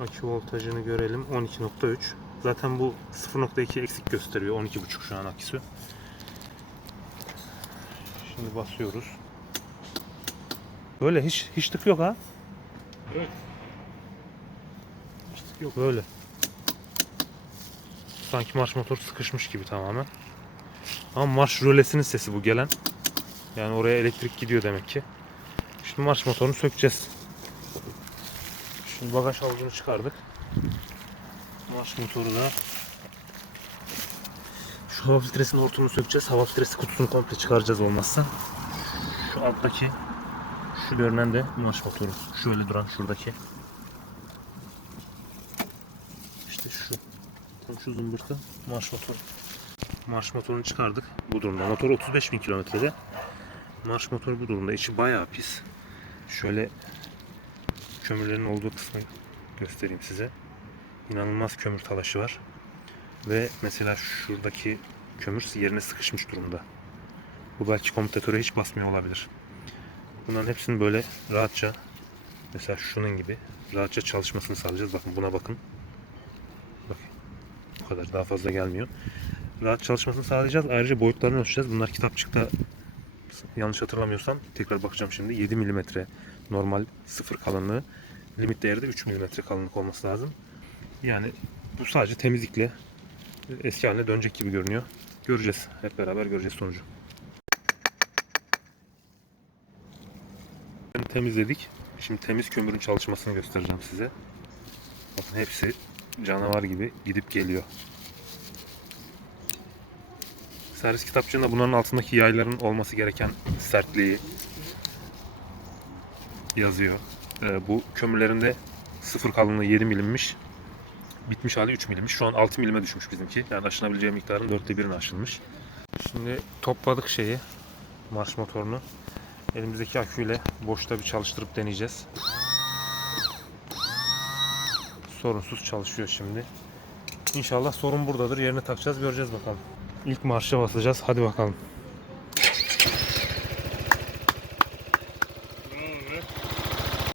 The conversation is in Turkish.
Akü voltajını görelim. 12.3. Zaten bu 0.2 eksik gösteriyor. 12.5 şu an aküsü. Şimdi basıyoruz. Böyle hiç hiç tık yok ha. Evet. Hiç tık yok. Böyle. Sanki marş motor sıkışmış gibi tamamen. Ama marş rölesinin sesi bu gelen. Yani oraya elektrik gidiyor demek ki. Şimdi marş motorunu sökeceğiz. Şimdi bagaj havuzunu çıkardık. Marş motoru da şu hava filtresinin hortumunu sökeceğiz. Hava filtresi kutusunu komple çıkaracağız olmazsa. Şu alttaki şu görünen de marş motoru. Şöyle duran şuradaki. İşte şu. Tam şu zımbırtı marş motoru. Marş motorunu çıkardık bu durumda. Motor 35 bin kilometrede. Marş motoru bu durumda. İçi bayağı pis. Şöyle kömürlerin olduğu kısmı göstereyim size. İnanılmaz kömür talaşı var. Ve mesela şuradaki kömür yerine sıkışmış durumda. Bu belki komutatöre hiç basmıyor olabilir. Bunların hepsini böyle rahatça mesela şunun gibi rahatça çalışmasını sağlayacağız. Bakın buna bakın. Bakın. Bu kadar daha fazla gelmiyor. Rahat çalışmasını sağlayacağız. Ayrıca boyutlarını ölçeceğiz. Bunlar kitapçıkta yanlış hatırlamıyorsam tekrar bakacağım şimdi 7 mm normal sıfır kalınlığı limit değeri de 3 mm kalınlık olması lazım. Yani bu sadece temizlikle eski haline dönecek gibi görünüyor. Göreceğiz. Hep beraber göreceğiz sonucu. Temizledik. Şimdi temiz kömürün çalışmasını göstereceğim size. Bakın hepsi canavar gibi gidip geliyor. Servis kitapçığında bunların altındaki yayların olması gereken sertliği yazıyor. Ee, bu kömürlerinde sıfır kalınlığı 7 milimmiş. Bitmiş hali 3 milimmiş. Şu an 6 milime düşmüş bizimki. Yani aşınabileceği miktarın dörtte birine aşılmış. Şimdi topladık şeyi. Marş motorunu. Elimizdeki aküyle boşta bir çalıştırıp deneyeceğiz. Sorunsuz çalışıyor şimdi. İnşallah sorun buradadır. Yerine takacağız göreceğiz bakalım. İlk marşa basacağız. Hadi bakalım.